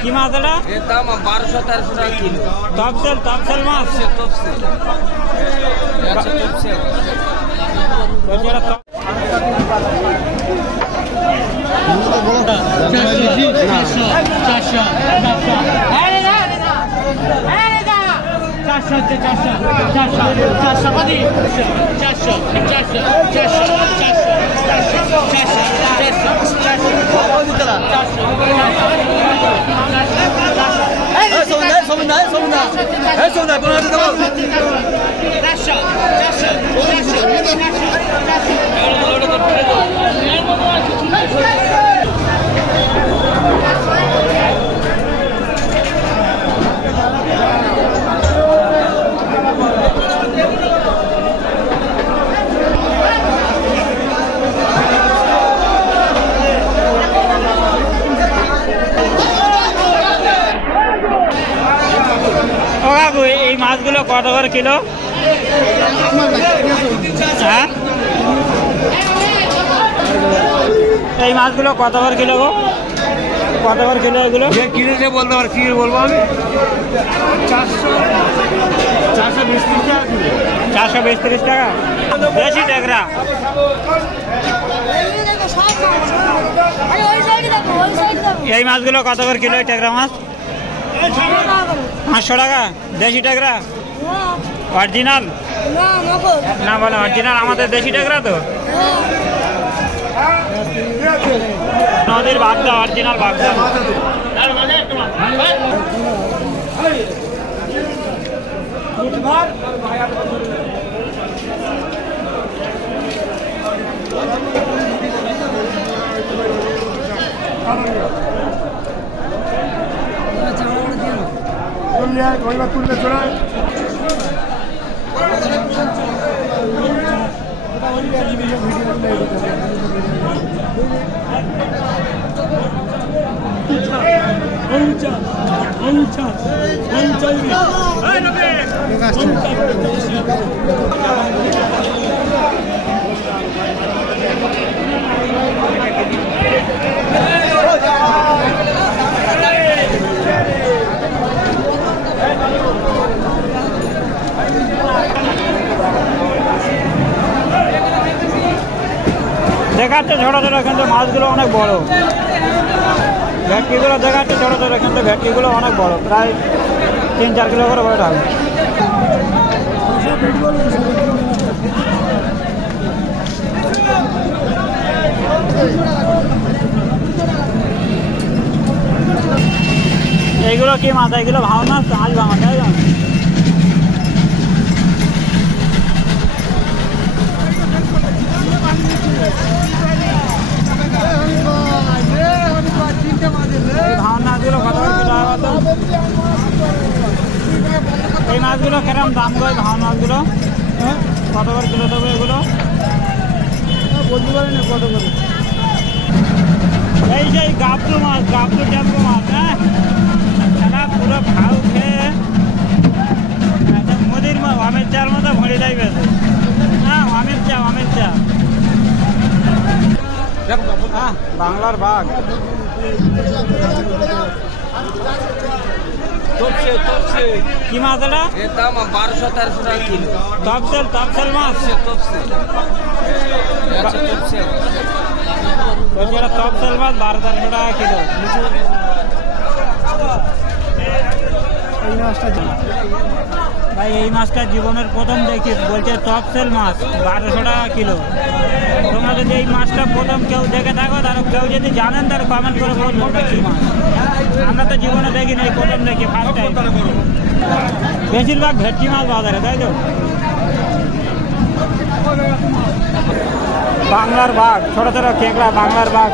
কি মাছ এটা? এর দাম 1200-1300 টাকা কিলো। টপসেল মাছ। টপসেল। আচ্ছা টপসেল। এই মাছগুলো কত করে কিলো? হ্যাঁ, এই মাছগুলো কত করে কিলো গো? কত করে কিলো এগুলো? কিনেছে বলতে পার, কি বলবো আমি? 420-30 টাকা। বেশি ট্যাংরা। এই মাছগুলো কত করে কিলো? ট্যাংরা মাছ 500 টাকা। দেশি ট্যাংরা অরিজিনাল না? বলে অরিজিনাল আমাদের দেশি ট্যাংরা তো। নদীর বাগদা, অরিজিনাল বাগদা। তুললে চড়া দেখাচ্ছে ছোট ছোট, কিন্তু মাছগুলো অনেক বড়। ভেটকিগুলো দেখাচ্ছে ছোট ছোট, কিন্তু ভেটকিগুলো অনেক বড়, প্রায় 3-4 কিলো করে বড় হবে। এইগুলো কি মাছ? এইগুলো ভাঙা মাছ, আজ ভাঙা, তাই না? এই মাছগুলো কিরম দাম গো? ভাঙা মাছগুলো কত করে কিলো দেবো? এগুলো বলতে পারি না কত করে। এই যে গাবলু মাছ, গাবলু ট্যাম্পো মাছ। হ্যাঁ, এটা পুরো ভাউ খেয়ে মোদির আমের চার মতো ভরি লাগবে। হ্যাঁ, আমের চা। হ্যাঁ, বাংলার বাঘ। কি মাছ এটা? এর দাম 1200-1300 টাকা কিলো। টপসেল মাছ। টপসেল। আচ্ছা টপসেল। যেটা টপসেল মাছ 1200-1300 টাকা কিলো। ভাই এই মাছটা জীবনের প্রথম দেখি, বলছে টপসেল মাছ 1200 টাকা কিলো। তোমরা যদি এই মাছটা প্রথম কেউ দেখে থাকো, তার কেউ যদি জানেন তার কমেন্ট করে বলবো কি মাছ। আমরা তো জীবনে দেখি না, এই প্রথম দেখি, ফার্স্ট টাইম। বেশিরভাগ ভেটকি মাছ বাজারে, তাই তো? বাংলার বাঘ, ছোট ছোট কেকড়া, বাংলার বাঘ।